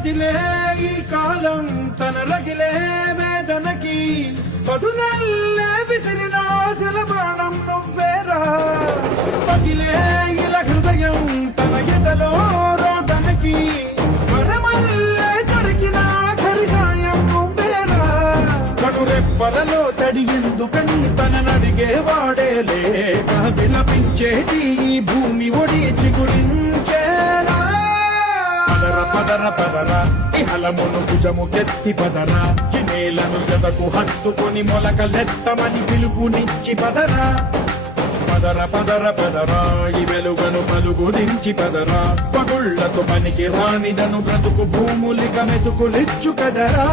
పదిలే ఈ కాలం తన రగిలే వేదనకి పదునల్లే విసిరిన ఆశల ప్రాణం నువ్వేరా. పదిలే ఇలా హృదయం తన ఎదలో రోదనకి మనమల్లే దొరికిన ఆఖరి సాయం నువ్వేరా. కనురెప్పలలో తడి ఎందుకని తననడిగేవాడే లేక విలపించేటి ఈ భూమి ఒడి చిగురించేలా. పదర పదర పదర ఇహలమును భుజము కెత్తి పదరా. ఈ నేలను జతకు హత్తుకొని మొలకలెత్తమని పిలుపునిచ్చి పదరా. పదర పదర పదరా ఈ వెలుగను పలుగురించి పదరా. పగుళ్లతో పనికి రానిదను బ్రతుకు భూములిక మెతుకులిచ్చు కదరా.